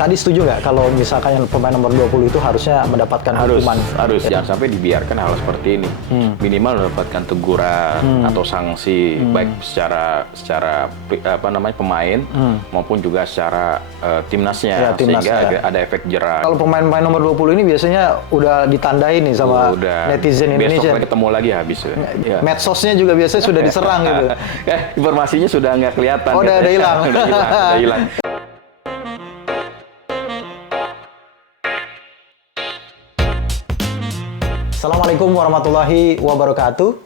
tadi setuju nggak kalau misalkan yang pemain nomor 20 itu harusnya mendapatkan hukuman? Harus. Jangan sampai dibiarkan hal seperti ini. Minimal mendapatkan teguran atau sanksi baik secara pemain maupun juga secara timnasnya, sehingga ada efek jera. Kalau pemain-pemain nomor 20 ini biasanya udah ditandai nih sama netizen Indonesia. Besok ketemu lagi habis. Ya. Medsosnya juga biasanya sudah diserang gitu. Informasinya sudah nggak kelihatan. Oh, udah hilang. Udah hilang. Assalamualaikum warahmatullahi wabarakatuh.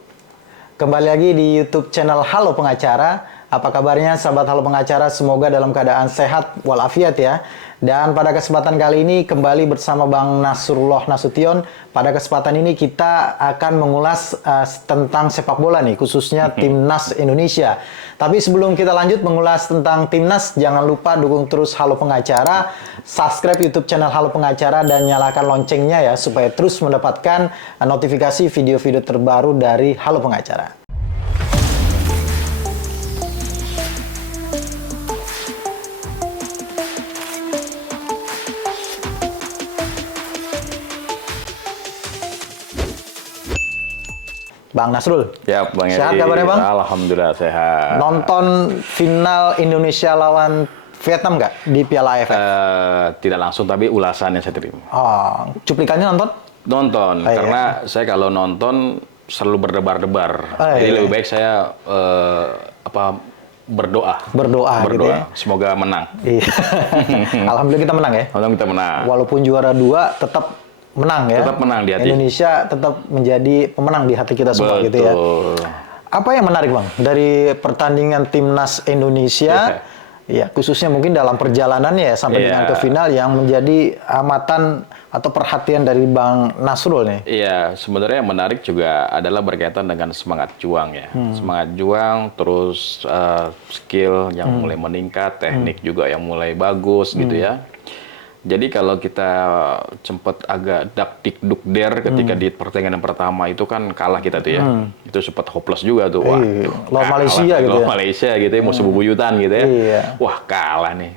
Kembali lagi di YouTube channel Halo Pengacara. Apa kabarnya sahabat Halo Pengacara? Semoga dalam keadaan sehat walafiat ya. Dan pada kesempatan kali ini kembali bersama Bang Nasrullah Nasution. Pada kesempatan ini kita akan mengulas tentang sepak bola nih, khususnya Timnas Indonesia. Tapi sebelum kita lanjut mengulas tentang Timnas, jangan lupa dukung terus Halo Pengacara, subscribe YouTube channel Halo Pengacara dan nyalakan loncengnya ya supaya terus mendapatkan notifikasi video-video terbaru dari Halo Pengacara. Bang Nasrul, ya, Bang sehat Edi. kabarnya Bang? Alhamdulillah sehat. Nonton final Indonesia lawan Vietnam nggak di Piala AFF? Tidak langsung, tapi ulasannya saya terima. Oh, cuplikannya nonton? Nonton, karena saya kalau nonton selalu berdebar-debar. Jadi lebih baik saya berdoa. Berdoa. Gitu ya? Semoga menang. Iya. Alhamdulillah kita menang ya. Alhamdulillah kita menang. Walaupun juara 2 tetap menang ya. Tetap menang di hati. Indonesia tetap menjadi pemenang di hati kita semua. Betul. Gitu ya. Apa yang menarik Bang dari pertandingan Timnas Indonesia? Ya, khususnya mungkin dalam perjalanannya ya sampai dengan ke final yang menjadi amatan atau perhatian dari Bang Nasrul nih. Iya, sebenarnya yang menarik juga adalah berkaitan dengan semangat juang ya. Semangat juang, terus skill yang mulai meningkat, teknik juga yang mulai bagus gitu ya. Jadi kalau kita sempat agak dak-dik-duk-der ketika di pertandingan pertama itu kan kalah kita tuh ya. Itu sempat hopeless juga tuh. Wah, lawan Malaysia gitu ya. Malaysia gitu ya, musuh bebuyutan gitu ya. Iya. Wah, kalah nih.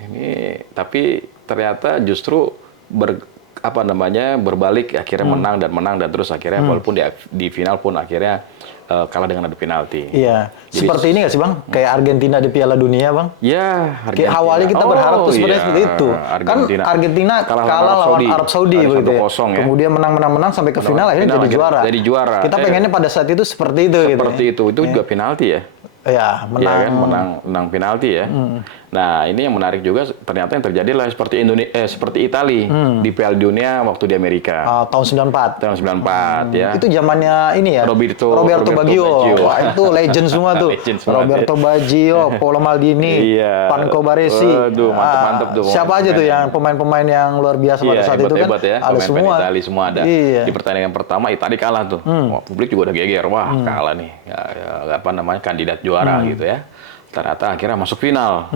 Tapi ternyata justru berbalik akhirnya menang dan terus akhirnya walaupun di final pun akhirnya kalah dengan adu penalti. Iya. Jadi, seperti ini nggak sih Bang? Kayak Argentina di Piala Dunia Bang? Ya, Argentina. Awalnya kita berharap tuh sebenarnya seperti itu. Argentina kalah lawan Arab Saudi begitu ya. Ya. Kemudian menang sampai ke final akhirnya jadi juara. Jadi juara. Kita pengennya pada saat itu seperti itu. Seperti itu juga penalti ya. Ya, menang. Ya kan, menang penalti ya. Nah, ini yang menarik juga ternyata yang terjadi lah seperti Italia di Piala Dunia waktu di Amerika. Tahun 94. Tahun 94 ya. Itu zamannya ini ya. Roberto Baggio. Wah, itu legend semua tuh. Roberto Baggio, Paolo Maldini, Franco Baresi. Aduh, mantap tuh. Siapa aja tuh yang pemain-pemain yang luar biasa pada saat itu kan? Ya. Ada semua. Italia semua ada. Di pertandingan pertama Italia kalah tuh. Wah, publik juga udah geger. Wah, kalah nih. Kandidat juara gitu ya. Ternyata akhirnya masuk final.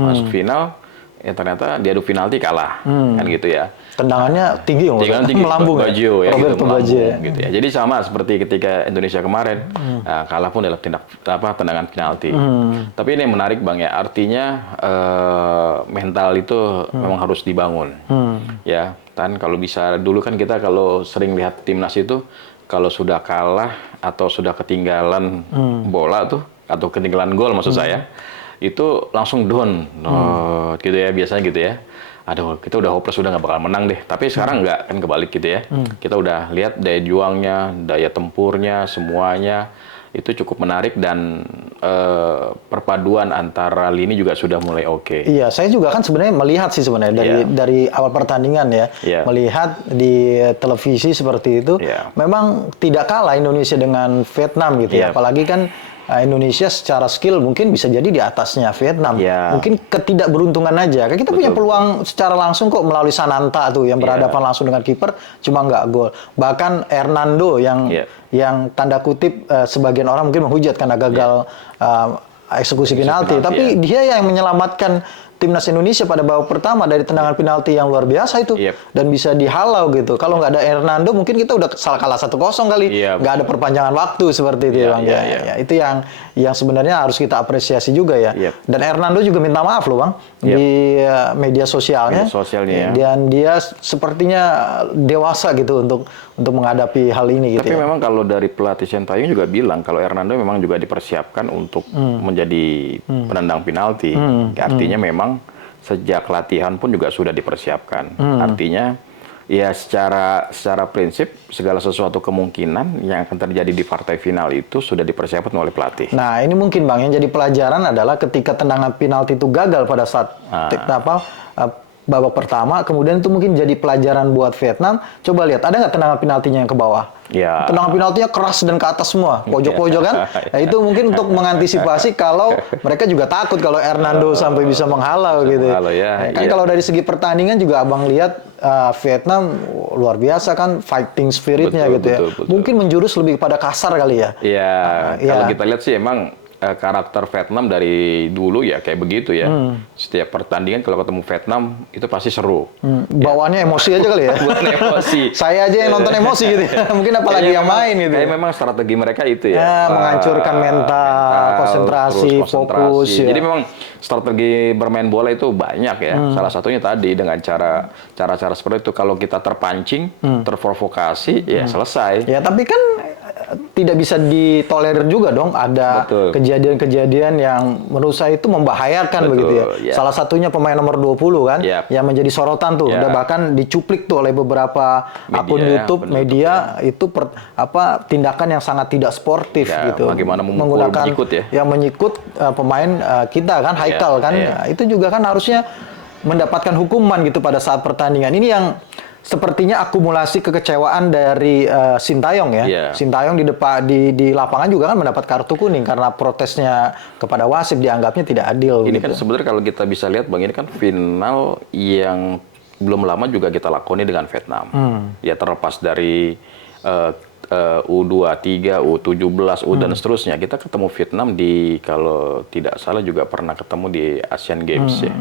Ya ternyata diadu penalti kalah. Kan gitu ya. Tendangannya tinggi melambung Baggio ya. Roberto Baggio gitu ya. Jadi sama seperti ketika Indonesia kemarin kalah pun dalam tendangan penalti. Tapi ini yang menarik Bang ya. Artinya mental itu memang harus dibangun. Ya, kan kalau bisa dulu kan kita kalau sering lihat timnas itu kalau sudah kalah atau sudah ketinggalan bola tuh atau ketinggalan gol maksud saya, itu langsung down, gitu ya biasanya gitu ya. Aduh, kita udah hopeless, udah nggak bakal menang deh. Tapi sekarang nggak, kan kebalik gitu ya. Kita udah lihat daya juangnya, daya tempurnya, semuanya itu cukup menarik dan perpaduan antara lini juga sudah mulai oke. Iya, saya juga kan sebenarnya melihat sih sebenarnya dari awal pertandingan ya, melihat di televisi seperti itu, memang tidak kalah Indonesia dengan Vietnam gitu ya. Apalagi kan Indonesia secara skill mungkin bisa jadi di atasnya Vietnam. Mungkin ketidakberuntungan aja. Kita punya peluang secara langsung kok melalui Sananta tuh yang berhadapan langsung dengan kiper, cuma nggak gol. Bahkan Hernando yang tanda kutip sebagian orang mungkin menghujat karena gagal eksekusi penalti. Tapi dia yang menyelamatkan timnas Indonesia pada babak pertama dari tendangan penalti yang luar biasa itu dan bisa dihalau gitu. Kalau nggak ada Hernando mungkin kita udah salah kalah 1-0 kali. Nggak ada perpanjangan waktu seperti itu, Bang. Ya, itu yang sebenarnya harus kita apresiasi juga ya. Dan Hernando juga minta maaf loh, Bang, di media sosialnya. Dan dia sepertinya dewasa gitu untuk menghadapi hal ini gitu. Tapi memang kalau dari pelatih Sintayong juga bilang kalau Hernando memang juga dipersiapkan untuk menjadi penendang penalti. Artinya memang sejak latihan pun juga sudah dipersiapkan. Artinya ya secara prinsip segala sesuatu kemungkinan yang akan terjadi di partai final itu sudah dipersiapkan oleh pelatih. Nah, ini mungkin, Bang, yang jadi pelajaran adalah ketika tendangan penalti itu gagal pada saat babak pertama, kemudian itu mungkin jadi pelajaran buat Vietnam. Coba lihat, ada nggak tendangan penaltinya yang ke bawah? Tendangan penaltinya keras dan ke atas semua, pojok-pojok kan? Nah, itu mungkin untuk mengantisipasi kalau mereka juga takut kalau Hernando sampai bisa menghalau gitu. Kan kalau dari segi pertandingan juga Abang lihat Vietnam luar biasa kan fighting spiritnya gitu ya. Mungkin menjurus lebih pada kasar kali ya. Kalau kita lihat sih emang karakter Vietnam dari dulu ya kayak begitu ya. Setiap pertandingan kalau ketemu Vietnam itu pasti seru. Bawaannya emosi aja kali ya. Emosi. Saya aja yang nonton emosi gitu. Mungkin apalagi yang main gitu. Kayak memang strategi mereka itu ya. Menghancurkan mental, konsentrasi, fokus. Jadi memang strategi bermain bola itu banyak ya. Salah satunya tadi dengan cara-cara seperti itu. Kalau kita terpancing, terprovokasi, ya selesai. Ya tapi kan tidak bisa ditolerir juga dong ada kejadian-kejadian yang menurut saya itu membahayakan begitu ya. Salah satunya pemain nomor 20 kan yang menjadi sorotan tuh. Udah bahkan dicuplik tuh oleh beberapa akun YouTube media itu tindakan yang sangat tidak sportif gitu. Bagaimana menggunakan menyikut pemain kita kan Haikal kan. Itu juga kan harusnya mendapatkan hukuman gitu pada saat pertandingan. Ini yang sepertinya akumulasi kekecewaan dari Sintayong ya. Sintayong di lapangan juga kan mendapat kartu kuning karena protesnya kepada wasit dianggapnya tidak adil. Ini gitu. kan sebenarnya kalau kita bisa lihat, Bang, ini kan final yang belum lama juga kita lakoni dengan Vietnam. Ya terlepas dari U23, U17, dan seterusnya. Kita ketemu Vietnam kalau tidak salah juga pernah ketemu di Asian Games ya.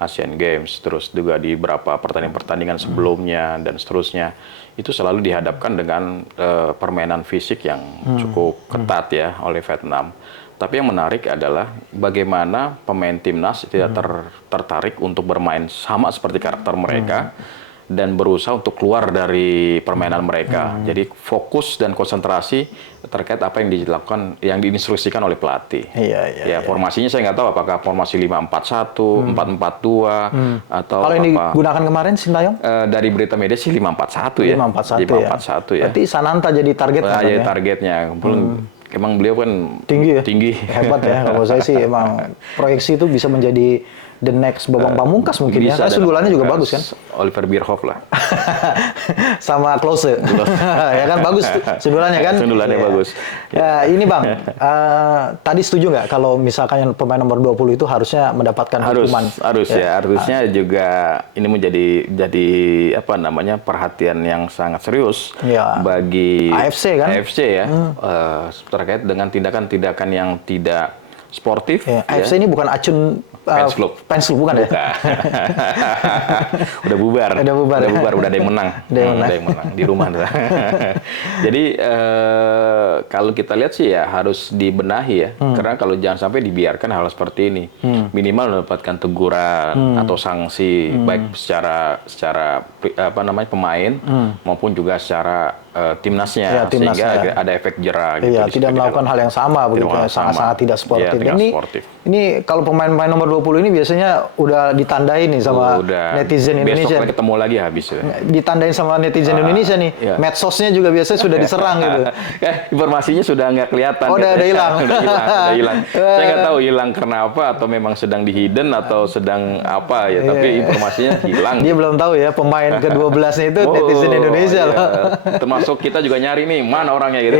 Asian Games, terus juga di beberapa pertandingan-pertandingan sebelumnya dan seterusnya. Itu selalu dihadapkan dengan permainan fisik yang cukup ketat ya oleh Vietnam. Tapi yang menarik adalah bagaimana pemain timnas tidak tertarik untuk bermain sama seperti karakter mereka. Dan berusaha untuk keluar dari permainan mereka. Jadi fokus dan konsentrasi terkait apa yang dilakukan, yang diinstruksikan oleh pelatih. Formasinya saya nggak tahu apakah formasi 5-4-1, 4-4-2, atau kalau yang digunakan kemarin Sintayong? Dari berita media sih 5-4-1 ya. 5-4-1 ya. Berarti Sananta jadi target kan? Jadi targetnya. Emang beliau kan tinggi. Hebat ya. Kalau saya sih emang proyeksi itu bisa menjadi the next Bambang Pamungkas mungkin ya. Kan sundulannya juga bagus kan? Oliver Bierhoff lah. Sama Klose. Ya kan bagus sundulannya kan? Sundulannya bagus. Ini Bang, tadi setuju nggak kalau misalkan yang pemain nomor 20 itu harusnya mendapatkan hukuman? Harusnya juga ini jadi perhatian yang sangat serius bagi AFC kan? AFC ya. Terkait dengan tindakan-tindakan yang tidak sportif. AFC ini bukan Acun Fans Club bukan ya? Udah bubar, udah ada yang menang. Ada yang menang di rumah. Jadi kalau kita lihat sih ya harus dibenahi ya, karena kalau jangan sampai dibiarkan hal seperti ini, minimal mendapatkan teguran atau sanksi baik secara pemain maupun juga secara timnasnya, sehingga ada efek jera. Gitu, tidak melakukan hal yang sama begitu, sangat-sangat tidak sportif. Ini kalau pemain-pemain nomor 20 ini biasanya udah ditandai nih sama netizen Indonesia. Besok ketemu lagi habis. Ditandain sama netizen Indonesia nih. Medsosnya juga biasanya sudah diserang gitu. Informasinya sudah nggak kelihatan. Udah hilang. Udah hilang. Saya nggak tahu hilang karena apa, atau memang sedang dihidden atau sedang apa ya. Tapi informasinya hilang. Dia belum tahu ya pemain ke-12-nya itu netizen Indonesia loh. Termasuk kita juga nyari nih mana orangnya gitu.